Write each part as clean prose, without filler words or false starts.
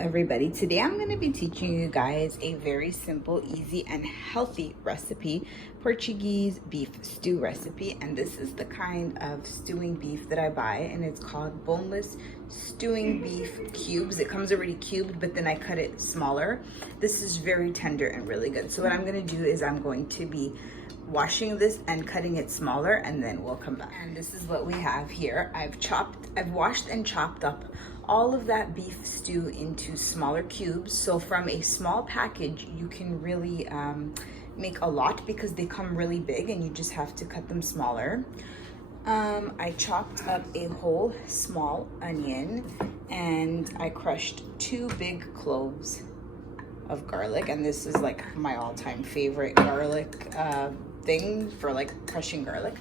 everybody. Today I'm going to be teaching you guys a very simple, easy, and healthy recipe, Portuguese beef stew recipe. And this is the kind of stewing beef that I buy, and it's called boneless stewing beef cubes. It comes already cubed, but then I cut it smaller. This is very tender and really good. So what I'm going to do is I'm going to be washing this and cutting it smaller, and then we'll come back. And this is what we have here. I've washed and chopped up all of that beef stew into smaller cubes. So from a small package, you can really make a lot because they come really big and you just have to cut them smaller. I chopped up a whole small onion and I crushed 2 big cloves of garlic, and this is like my all-time favorite garlic thing for like crushing garlic.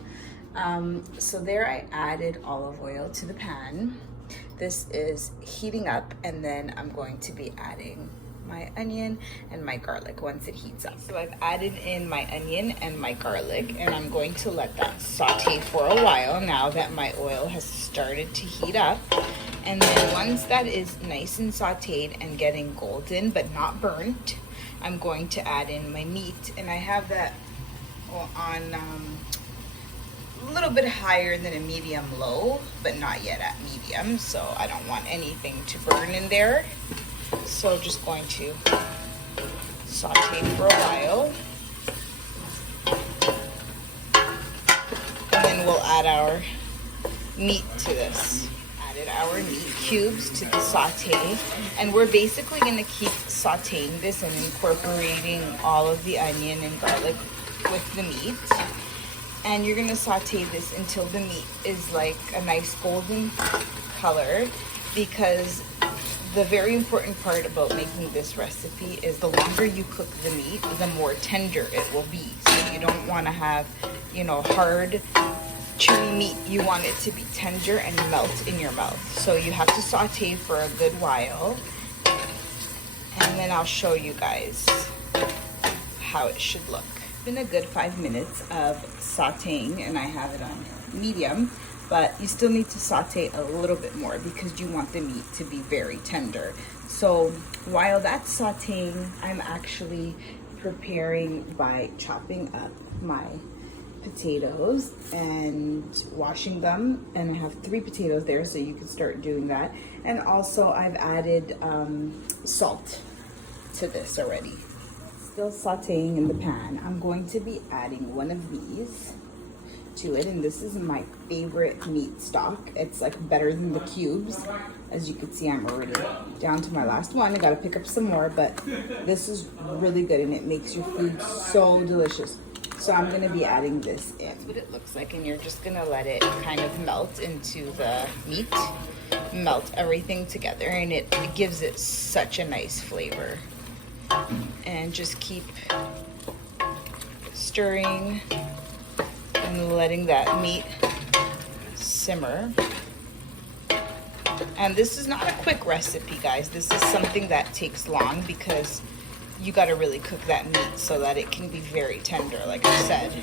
So there I added olive oil to the pan. This is heating up, and then I'm going to be adding my onion and my garlic once it heats up. So I've added in my onion and my garlic, and I'm going to let that saute for a while now that my oil has started to heat up. And then once that is nice and sauteed and getting golden but not burnt, I'm going to add in my meat, and I have that on a little bit higher than a medium low, but not yet at medium, so I don't want anything to burn in there. So just going to saute for a while, and then we'll add our meat to this. Added our meat cubes to the saute, and we're basically going to keep sauteing this and incorporating all of the onion and garlic with the meat. And you're gonna saute this until the meat is like a nice golden color, because the very important part about making this recipe is the longer you cook the meat, the more tender it will be. So you don't want to have, hard, chewy meat. You want it to be tender and melt in your mouth. So you have to saute for a good while, and then I'll show you guys how it should look. Been a good 5 minutes of sauteing, and I have it on medium, but you still need to saute a little bit more because you want the meat to be very tender. So while that's sauteing, I'm actually preparing by chopping up my potatoes and washing them, and I have 3 potatoes there, so you can start doing that. And also I've added salt to this already. Still sauteing in the pan, I'm going to be adding one of these to it, and this is my favorite meat stock. It's like better than the cubes. As you can see, I'm already down to my last one. I gotta pick up some more, but this is really good and it makes your food so delicious. So I'm gonna be adding this in. That's what it looks like, and you're just gonna let it kind of melt into the meat, melt everything together, and it gives it such a nice flavor. And just keep stirring and letting that meat simmer. And this is not a quick recipe, guys. This is something that takes long because you got to really cook that meat so that it can be very tender, like I said.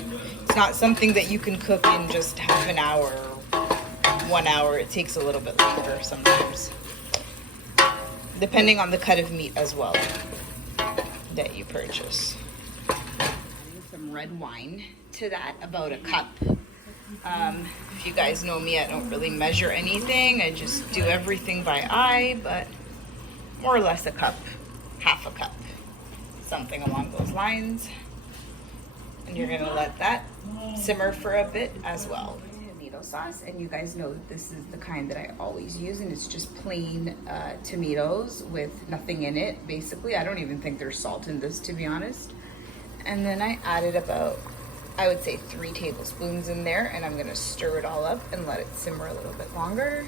It's not something that you can cook in just half an hour or 1 hour. It takes a little bit longer sometimes, depending on the cut of meat as well that you purchase. Adding some red wine to that, about a cup. If you guys know me, I don't really measure anything. I just do everything by eye, but more or less a cup, half a cup, something along those lines. And you're gonna let that simmer for a bit as well. Tomato sauce, and you guys know that this is the kind that I always use, and it's just plain tomatoes with nothing in it. Basically, I don't even think there's salt in this, to be honest. And then I added about, I would say, 3 tablespoons in there, and I'm gonna stir it all up and let it simmer a little bit longer.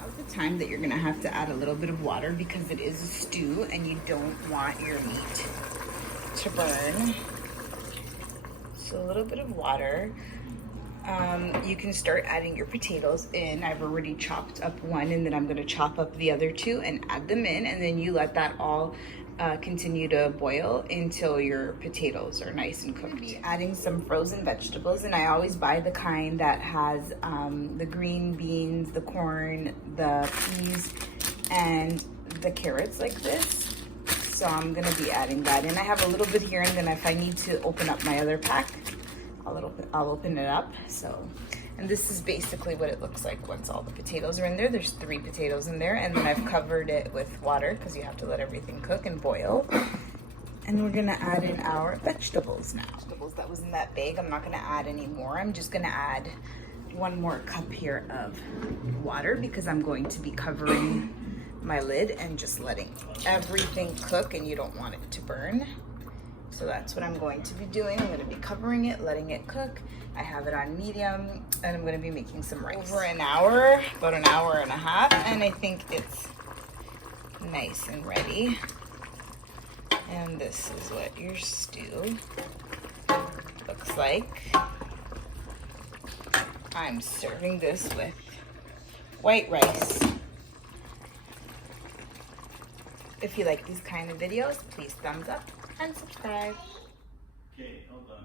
Now's the time that you're gonna have to add a little bit of water because it is a stew and you don't want your meat to burn. So a little bit of water. You can start adding your potatoes in. I've already chopped up one, and then I'm going to chop up the other 2 and add them in, and then you let that all continue to boil until your potatoes are nice and cooked. Be adding some frozen vegetables, and I always buy the kind that has the green beans, the corn, the peas, and the carrots like this. So I'm gonna be adding that in. I have a little bit here, and then if I need to open up my other pack, I'll open it up. So, and this is basically what it looks like once all the potatoes are in there. There's 3 potatoes in there, and then I've covered it with water because you have to let everything cook and boil. And we're gonna add in our vegetables now. Vegetables that was in that bag, I'm not gonna add any more. I'm just gonna add 1 more cup here of water because I'm going to be covering my lid and just letting everything cook, and you don't want it to burn. So that's what I'm going to be doing. I'm gonna be covering it, letting it cook. I have it on medium, and I'm gonna be making some rice. Over an hour, about an hour and a half, and I think it's nice and ready. And this is what your stew looks like. I'm serving this with white rice. If you like these kind of videos, please thumbs up and subscribe. Okay, hold on.